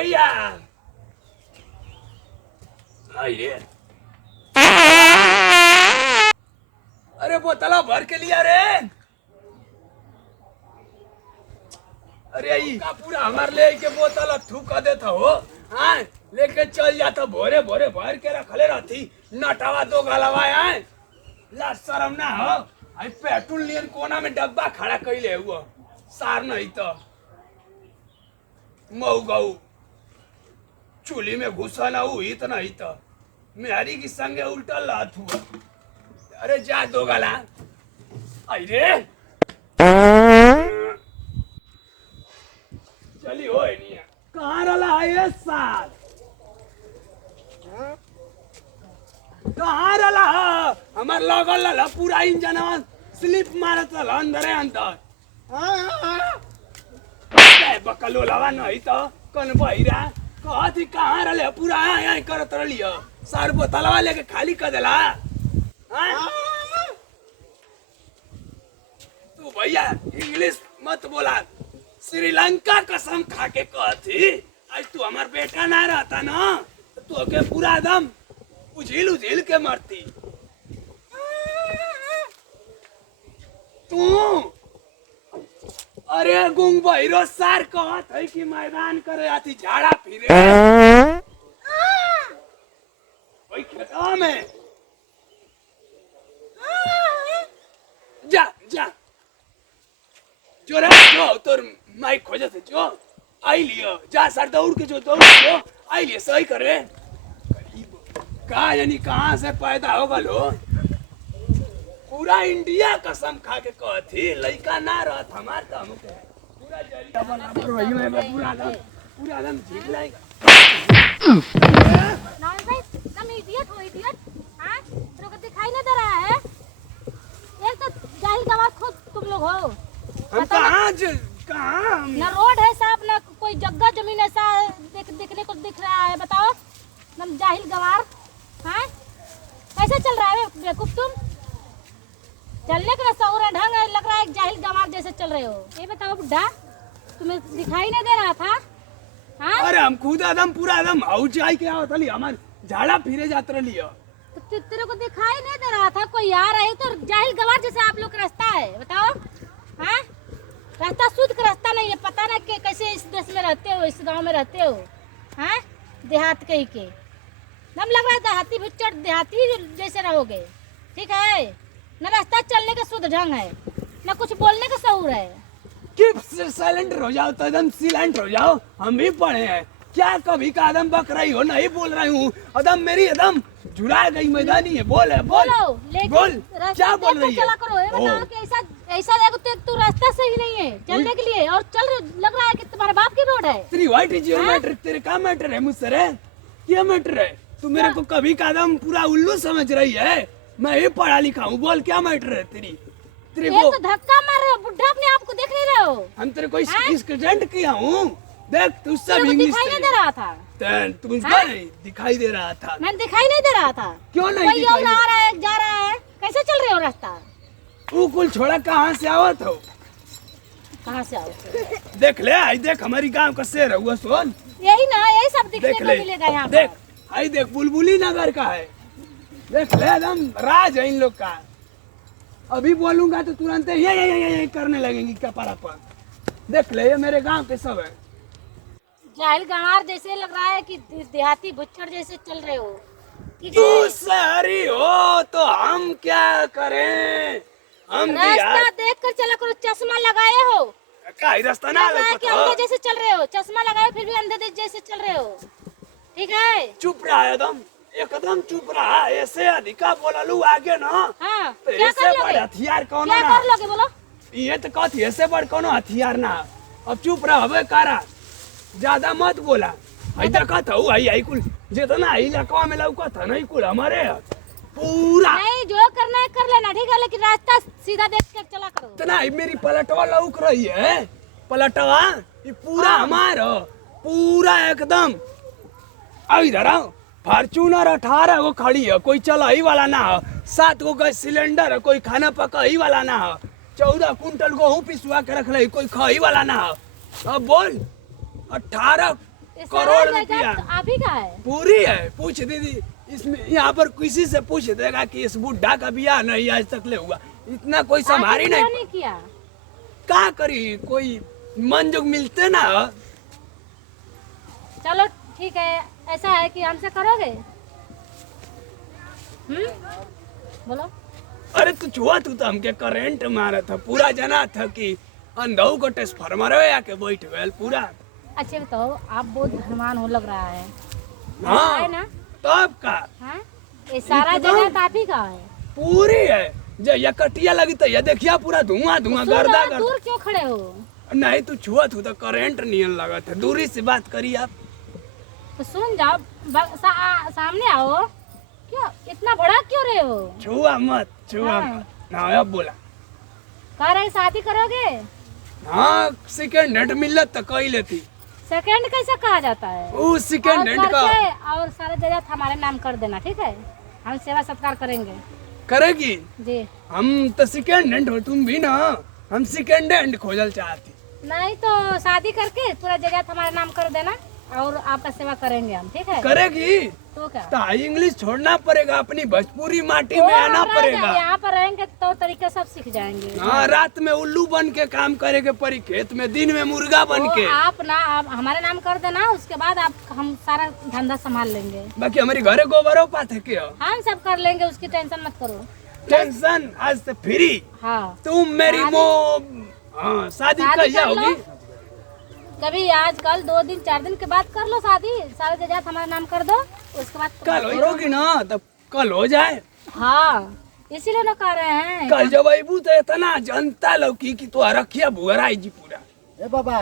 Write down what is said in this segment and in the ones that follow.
भैया ये अरे बोतला भर के लिया रे। अरे का पूरा हमारे ले के बोतल थूक देता हो। हाँ लेके चल जाता भोरे भोरे भर के रखले रहती नटावा दो गलवा है ला शर्म ना हो। आई पेट्रोल लियन कोना में डब्बा खड़ा कैले हुआ सार नहीं तो मऊ गऊ चूल्ही में घुसा ना हुई तो नहीं तो मेहरी की संगे उल्टा लात हुआ। अरे जा दो गला आई रे चली हो नहीं कहाँ रला है ये साल कहाँ रला हमार लगल रहा पूरा इंजन स्लिप मारत रहा अंदर अंदर बकलो लवा नहीं तो कन बहिरा कहती कहाँ रले पूरा यहाँ करत रहियो सार बोतलवा लेके खाली कर देला। तू भैया इंग्लिश मत बोला श्रीलंका कसम खा के कहती आज तू हमार बेटा ना रहता ना तो के पूरा दम उझिल उझिल के मरती। तू अरे गुंग बहिरो सार कहत है कि मैदान करे आती झाड़ा फिरे वही खेतवा में जा जा जो रे जो तोर माइक खोजे थे जो आई लियो जा सर दौड़ के जो दौड़ जो आई लियो सही करे कहा यानी कहाँ से पैदा होगा लो पूरा इंडिया कसम खा के कहती लड़का ना रहत हमार तो हम पूरा जरिया बराबर वही में पूरा एकदम झीक लाएगा ना भाई तुम इडियट हो इडियट। हां तेरे को दिखाई नहीं दे रहा है एक तो जाहिल गवार खुद तुम लोग हो। हम कहाँ ना रोड है साफ ना कोई जगह जमीन ऐसा देखने को दिख रहा है बताओ तुम जाहिल गवार। हाँ कैसे चल रहा है बेवकूफ तुम चलने का सौरा ढंग है लग रहा है जाहिल गवार जैसे चल रहे हो। ये बताओ बुड्ढा तुम्हें दिखाई नहीं दे रहा था। हाँ अरे हम खुद एकदम पूरा एकदम आउचाई के आवत हली हमार झाड़ा फिरे जात रही तो तेरे को दिखाई नहीं दे रहा था कोई आ रहा है तो जाहिल गवार जैसे आप लोग का रास्ता है बताओ। हाँ रास्ता शुद्ध का रास्ता नहीं है पता ना कि कैसे इस देश में रहते हो इस गांव में रहते हो। हाँ देहात कहीं के नम लग रहा है देहाती भुच्चड़ देहाती जैसे रहोगे ठीक है न रास्ता चलने का शुद्ध ढंग है न कुछ बोलने का शऊर है। साइलेंट हो जाओ तो एकदम साइलेंट हो जाओ हम भी पढ़े हैं क्या कभी का एकदम बक रही हो नहीं बोल रही हूँ एकदम मेरी एकदम जुड़ा गई मैदानी है बोल है बोल बोल क्या बोल रही है। चला करो ये बताओ कि ऐसा ऐसा देखो तो रास्ता सही नहीं है चलने के लिए और चल लग रहा है कि तुम्हारे बाप की रोड है। तेरी व्हाइट इज योर मैटर तेरे का मैटर है मुझसे रे क्या मैटर है तू मेरे को कभी का एकदम पूरा उल्लू समझ रही है मैं ही पढ़ा लिखा हूँ बोल क्या मैटर है तेरी तेरे को तो धक्का मार रहे हो बुढ़ा अपने आप को देख नहीं रहे हो। हम तेरे को स्टूडेंट किया हूँ देख तू सब इंग्लिश दिखाई नहीं दे रहा था तू मुझको नहीं दिखाई दे रहा था मैं दिखाई नहीं दे रहा था क्यों नहीं कोई और आ रहा है जा रहा है कैसे चल रहे हो रास्ता तू कुल छोड़ा कहाँ से आवत हो कहाँ से आओ देख ले आई देख हमारी गांव का शेर हुआ सोन यही ना यही सब दिखने देख को ले मिलेगा यहाँ देख आई देख बुलबुली नगर का है देख ले एकदम राज है इन लोग का अभी बोलूंगा तो तुरंत ये करने लगेंगी क्या पारा पर देख ले ये मेरे गांव के सब है जाहिल गंवार जैसे लग रहा है कि देहाती भुच्चड़ जैसे चल रहे हो। तू शहरी हो तो हम क्या करें हम रास्ता देख कर चला करो चश्मा लगाए हो का रास्ता ना कि अंधे जैसे चल रहे हो चश्मा लगाए फिर भी अंधे जैसे चल रहे हो ठीक है। चुप रहा एकदम चुप रहा ऐसे अधिका बोला लू आगे ना हाँ तो क्या ऐसे कर बड़ लोगे हथियार कौन क्या कर लोगे बोलो ये तो कथी ऐसे बड़ कोनो हथियार ना अब चुप रह हवे कारा ज्यादा मत बोला आई देखत हूँ आई कुल जितना इलाका में लौकत है नहीं कुल हमारे पूरा नहीं जो करना है कर लेना ठीक है लेकिन रास्ता सीधा देख के चला करो। इतना मेरी पलटवा लौक रही है पलटवा ये पूरा हमारा पूरा एकदम अब इधर आओ फॉर्च्यूनर 18 गो खड़ी है कोई चला ही वाला ना है 7 गो गैस सिलेंडर है कोई खाना पका ही वाला ना है 14 कुंटल गेहूं पिसवा के रख ले कोई खा ही वाला ना है अब बोल 18 ये सारा करोड़ जायदाद रुपया तो आप ही का है। पूरी है। पूछ दीदी, इसमें यहाँ पर किसी से पूछ देगा कि इस बुढ़ा का ब्याह नहीं आज तक ले हुआ, इतना कोई संभारी आखिर क्यों नहीं। नहीं किया? क्या करी, कोई मन जो मिलते ना। चलो ठीक है, ऐसा है कि हमसे करोगे? बोलो। अरे तू छुआ, तू तो हमके करंट मारा था, पूरा जना था कि अंधऊ को ट्रांसफार्मर आके बैठ गए पूरा। अच्छा बताओ, आप बहुत धनवान हो लग रहा है। हाँ है ना? तब का हाँ, ये सारा एकदम। जगह आप ही का है। पूरी है। जो ये कटिया लगी तो ये देखिया पूरा धुआं धुआं सुनो, गर्दा आप दूर क्यों खड़े हो? नहीं तू छुआ तू तो करंट नियन लगा था। दूरी से बात करी आप। तो सुन जाओ, सामने आओ। क्यों इतना बड़ा क्यों रहे हो? छुआ मत, छुआ हाँ। मत। ना अब बोला। कह रहे शादी करोगे? हाँ, सेकंड हैंड मिलत तो कही लेती। सेकंड कैसे कहा जाता है? वो सेकंड हैंड का और सारे जगह हमारे नाम कर देना, ठीक है? हम सेवा सत्कार करेंगे करेगी। जी। हम तो सेकंड हैंड हो, तुम भी ना। हम सेकंड हैंड खोजल चाहती। नहीं तो शादी करके पूरा जगह हमारे नाम कर देना और आपका सेवा करेंगे हम, ठीक है? करेगी तो क्या? तो इंग्लिश छोड़ना पड़ेगा, अपनी भोजपुरी माटी तो में आना हम पड़ेगा। यहाँ पर रहेंगे तो तरीके सब सीख जाएंगे। हाँ, रात में उल्लू बन के काम करे के परी, खेत में दिन में मुर्गा बन तो के। आप हमारे नाम कर देना, उसके बाद आप हम सारा धंधा संभाल लेंगे। बाकी हमारी घरे गोबरों पाते के हम सब कर लेंगे, उसकी टेंशन मत करो। टेंशन आज से फ्री। हाँ, तुम मेरी मो हाँ, शादी शादी कहिया कर लो। होगी? कभी आज कल 2 दिन 4 दिन के बाद कर लो शादी। सारे जगह हमारा नाम कर दो, उसके बाद कल होगी ना, तब कल हो जाए। हाँ, इसीलिए ना कह रहे हैं। कल जब अबू तो इतना जनता लौकी कि तू रखिया भुगराई जी पूरा। ए बाबा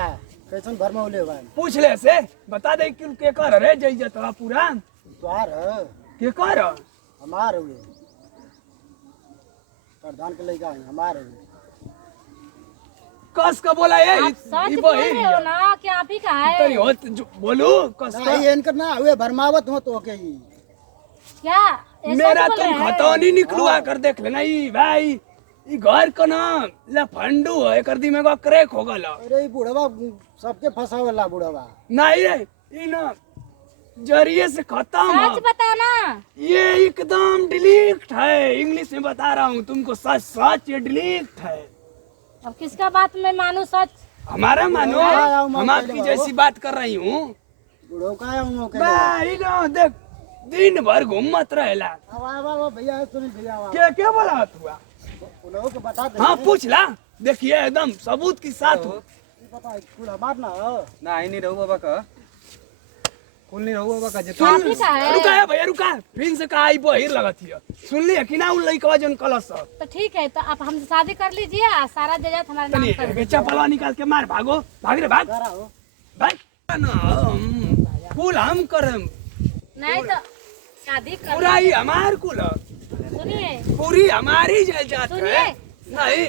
कैसन घर में उले हुआ पूछ ले से बता दे कि के कर रे जई जतवा पूरा द्वार है के कर। हमार हुए प्रधान के लड़का है हमार हुए कस का बोला ये आप सच बोल रहे हो ना कि आप ही का है? तरी हो बोलू कस का। नहीं इनकर ना हुए भरमावत हो तो के ही क्या ऐसा मेरा बोल तुम रहे हैं? खतौनी निकलवा कर देख लेना। ई भाई ई घर का ना लफंडू है, कर दी में को क्रैक हो गला। अरे ई बुढ़वा सबके फंसावेला बुढ़वा नहीं रे, ई ना जरिए से खत्म सच है। बताना। ये एकदम डिलीट है। इंग्लिश में बता रहा हूँ तुमको, सच सच ये डिलीट है। अब किसका बात मैं मानूं सच? हमारा मानो, हम आपकी जैसी बात कर रही हूँ। बुढ़ो का है उन के भाई ना देख, दिन भर घूमत रहेला। अब आवा भैया सुनी भैया आवा क्या बोला तू? उन को बता दे हाँ पूछ ला, देखिए एकदम सबूत के साथ हूँ। पता है कुल हमार ना है ना आई नहीं रहू बाबा का कुल नहीं रहू बाबा का जे आप ही का है? रुका है भैया रुका, फिर से कहा आई बहिर लगत है। सुन लिया कि ना उन लइकवा जन कलस तो ठीक है, तो आप हमसे शादी कर लीजिए और सारा जगह हमारे नाम तनी कर दीजिए। चपलवा निकाल के मार, भागो भाग रे भाग करा हो भाग ना। कुल हम करम, नहीं तो शादी कर पूरा ही हमार कुल है। सुनिए, पूरी हमारी जायदाद है। सुनिए। नहीं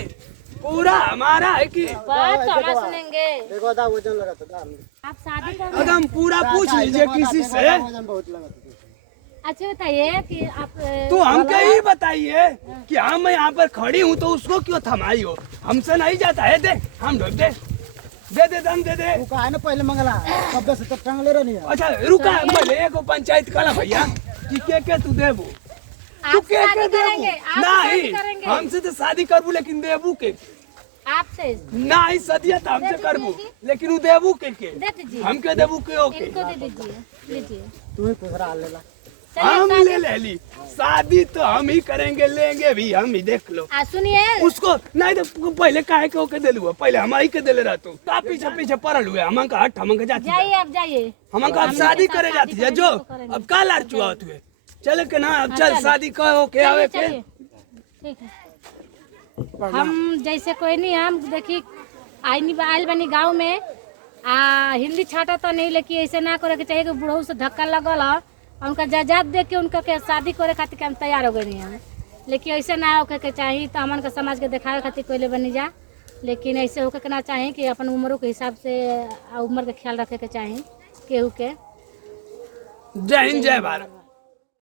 पूरा हमारा है कि बात तो हमारा सुनेंगे। देखो दा वजन लगा था आप शादी कर एकदम पूरा पूछ लीजिए किसी से। वजन बहुत लगा था अच्छा बताइए कि आप तो हमके ही बताइए कि हम यहाँ पर खड़ी हूँ तो उसको क्यों थमाई हो? हमसे नहीं जाता है। दे हम ढोक दे दम दे दे। तू का है ना पहले मंगला कब से तब टांगले रहनी है अच्छा रुका, पहले एगो पंचायत कला भैया कि के तू देबू, तू आप के शादी देबू? करेंगे, आप शादी नहीं करेंगे। हमसे तो शादी करबू लेकिन देबू के आपसे नहीं सदिया तो हमसे दे करबू दीजिए। लेकिन उ देबू के दे दीजिए, हमके देबू के ओके। इनको दे दीजिए, लीजिए। तू ही खुसरा लेला हम चलिए ले ली शादी तो हम ही करेंगे, लेंगे भी हम ही। देख लो सुनिए, उसको नहीं तो पहले काहे के ओके देलू, पहले हम ही के देले रहतू। का पीछे पीछे पड़ल हुए हम का हट, हम का जाती जाइए आप जाइए। हम का अब हम शादी इनके साथ करे जाती है शादी जो करेंगे तो करेंगे। अब का लार चुआत हुए। चले के ना अब हाँ, चल चलिए। शादी कहो के आवे के। चलिए, ठीक है। हम जैसे कोई नहीं, हम देखी आइल बनी गांव में हिंदी छाटा तो नहीं, लेकिन ऐसे ना करे के चाहिए कि बुढ़ऊ से धक्का लगल है उनका जायदाद देख के उनका के शादी करे खातिर हम तैयार हो गए हैं। लेकिन ऐसे ना होके के चाहिए, तो हमन का समाज के दिखावे खातिर कोई बनी जा। लेकिन ऐसे होके के ना चाहिए कि अपन उम्र के हिसाब से उम्र के ख्याल रखे के चाहिए केहू के। जय हिंद जय भारत।